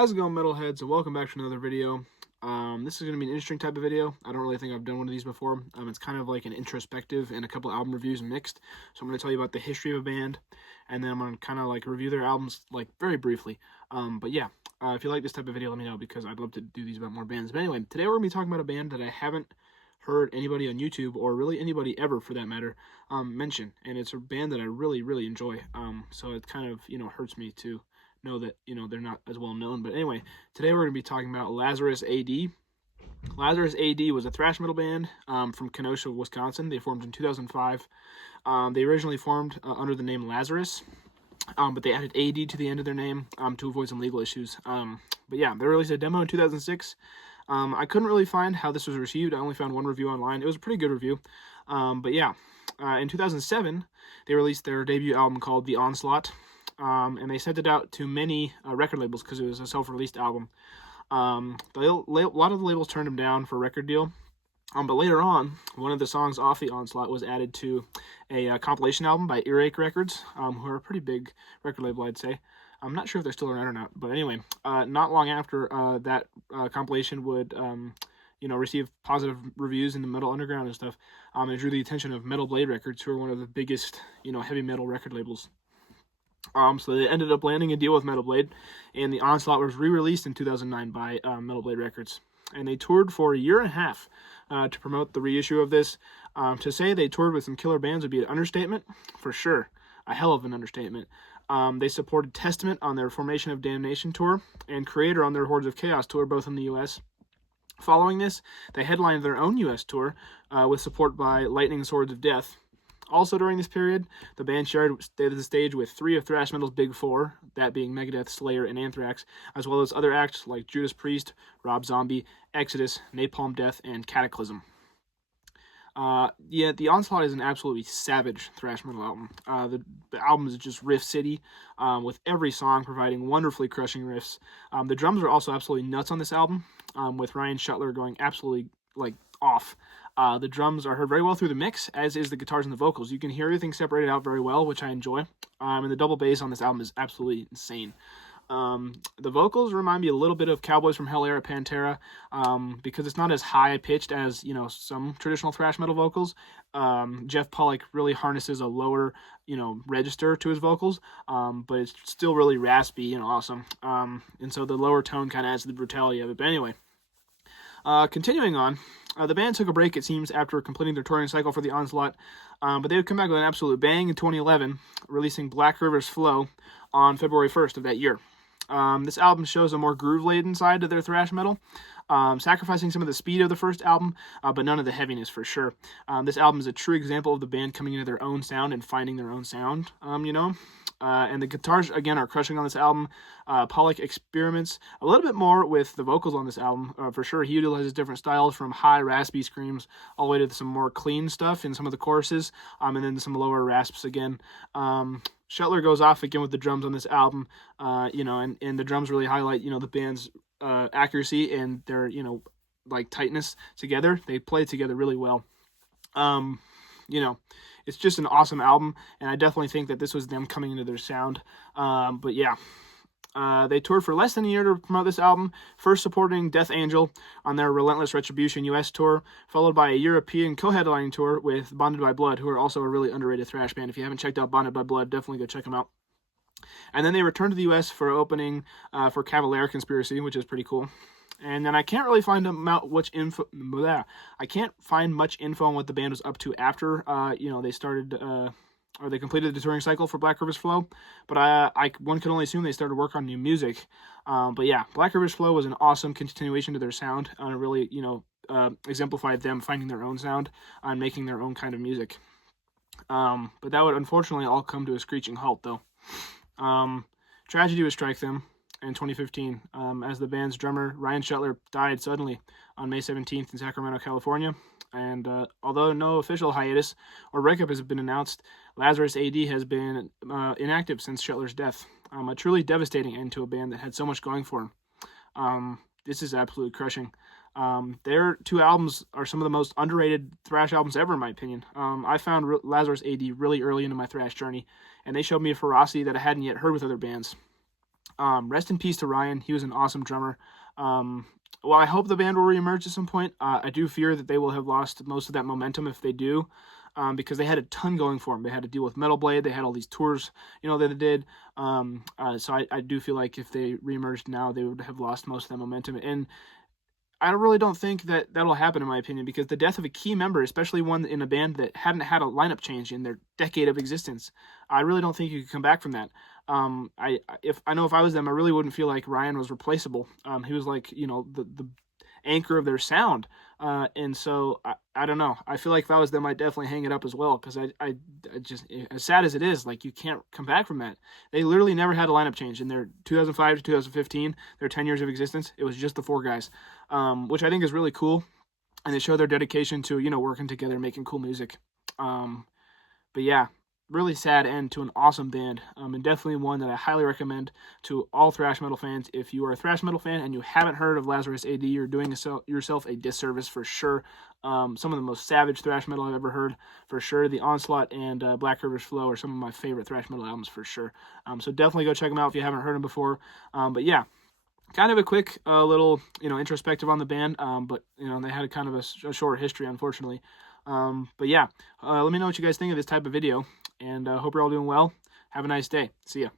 How's it going, metalheads, and welcome back to another video. This is going to be an interesting type of video. I don't really think I've done one of these before. It's kind of like an introspective and a couple album reviews mixed. So I'm going to tell you about the history of a band, and then I'm going to kind of like review their albums like very briefly. But yeah, if you like this type of video, let me know because I'd love to do these about more bands. But anyway, today we're going to be talking about a band that I haven't heard anybody on YouTube, or really anybody ever for that matter, mention. And it's a band that I really, really enjoy. So it kind of, hurts me to know that, they're not as well known. But anyway, today we're going to be talking about Lazarus A.D. Lazarus A.D. was a thrash metal band from Kenosha, Wisconsin. They formed in 2005. They originally formed under the name Lazarus, but they added A.D. to the end of their name to avoid some legal issues. But yeah, they released a demo in 2006. I couldn't really find how this was received. I only found one review online. It was a pretty good review. But yeah, in 2007, they released their debut album called The Onslaught. And they sent it out to many record labels because it was a self-released album. A lot of the labels turned them down for a record deal. But later on, one of the songs off The Onslaught was added to a compilation album by Earache Records, who are a pretty big record label, I'd say. I'm not sure if they're still around or not. But anyway, not long after that compilation would receive positive reviews in the metal underground and stuff, it drew the attention of Metal Blade Records, who are one of the biggest, heavy metal record labels. So they ended up landing a deal with Metal Blade, and The Onslaught was re-released in 2009 by Metal Blade Records. And they toured for a year and a half to promote the reissue of this. To say they toured with some killer bands would be an understatement, for sure. A hell of an understatement. They supported Testament on their Formation of Damnation tour, and Creator on their Hordes of Chaos tour, both in the U.S. Following this, they headlined their own U.S. tour with support by Lightning Swords of Death. Also during this period, the band shared the stage with three of thrash metal's big four, that being Megadeth, Slayer, and Anthrax, as well as other acts like Judas Priest, Rob Zombie, Exodus, Napalm Death, and Cataclysm. The Onslaught is an absolutely savage thrash metal album. The album is just riff city, with every song providing wonderfully crushing riffs. The drums are also absolutely nuts on this album, with Ryan Shuttler going absolutely off. The drums are heard very well through the mix, as is the guitars and the vocals. You can hear everything separated out very well, which I enjoy. And the double bass on this album is absolutely insane. The vocals remind me a little bit of Cowboys from Hell era Pantera, because it's not as high-pitched as, some traditional thrash metal vocals. Jeff Pollock really harnesses a lower, register to his vocals, but it's still really raspy and awesome. And so the lower tone kind of adds to the brutality of it. But anyway, continuing on, the band took a break, it seems, after completing their touring cycle for The Onslaught, but they would come back with an absolute bang in 2011, releasing Black River's Flow on February 1st of that year. This album shows a more groove-laden side to their thrash metal, sacrificing some of the speed of the first album, but none of the heaviness for sure. This album is a true example of the band coming into their own sound and finding their own sound, and the guitars, again, are crushing on this album. Pollock experiments a little bit more with the vocals on this album, for sure. He utilizes different styles, from high, raspy screams all the way to some more clean stuff in some of the choruses, and then some lower rasps again. Shuttler goes off again with the drums on this album, and the drums really highlight, the band's accuracy and their, tightness together. They play together really well. It's just an awesome album, and I definitely think that this was them coming into their sound. But yeah, they toured for less than a year to promote this album, first supporting Death Angel on their Relentless Retribution US tour, followed by a European co-headlining tour with Bonded by Blood, who are also a really underrated thrash band. If you haven't checked out Bonded by Blood, definitely go check them out. And then they returned to the US for opening for Cavalier Conspiracy, which is pretty cool. And then I can't really find much info on what the band was up to after they started or they completed the touring cycle for Black River's Flow. But one can only assume they started work on new music. But yeah, Black River's Flow was an awesome continuation to their sound, and it really exemplified them finding their own sound and making their own kind of music. But that would unfortunately all come to a screeching halt, though. Tragedy would strike them in 2015, as the band's drummer, Ryan Shuttler, died suddenly on May 17th in Sacramento, California. And although no official hiatus or breakup has been announced, Lazarus A.D. has been inactive since Shuttler's death. A truly devastating end to a band that had so much going for him. This is absolutely crushing. Their two albums are some of the most underrated thrash albums ever, in my opinion. I found Lazarus A.D. really early into my thrash journey, and they showed me a ferocity that I hadn't yet heard with other bands. Rest in peace to Ryan. He was an awesome drummer. Well, I hope the band will reemerge at some point. I do fear that they will have lost most of that momentum if they do, because they had a ton going for them. They had to deal with Metal Blade. They had all these tours, that they did. So I do feel like if they reemerged now, they would have lost most of that momentum. And I really don't think that that'll happen, in my opinion, because the death of a key member, especially one in a band that hadn't had a lineup change in their decade of existence, I really don't think you could come back from that. If I was them, I really wouldn't feel like Ryan was replaceable. He was like, the anchor of their sound. And so I don't know. I feel like if I was them, I'd definitely hang it up as well, because I just, as sad as it is, like, you can't come back from that. They literally never had a lineup change in their 2005 to 2015, their 10 years of existence. It was just the four guys, which I think is really cool, and they show their dedication to working together, making cool music. But yeah, really sad end to an awesome band, and definitely one that I highly recommend to all thrash metal fans. If you are a thrash metal fan and you haven't heard of Lazarus A.D., you're doing yourself a disservice for sure. Some of the most savage thrash metal I've ever heard, for sure. The Onslaught and Black River's Flow are some of my favorite thrash metal albums, for sure. So definitely go check them out if you haven't heard them before. But yeah, kind of a quick little introspective on the band, but they had kind of a short history, unfortunately. But yeah, let me know what you guys think of this type of video, and hope you're all doing well. Have a nice day. See ya.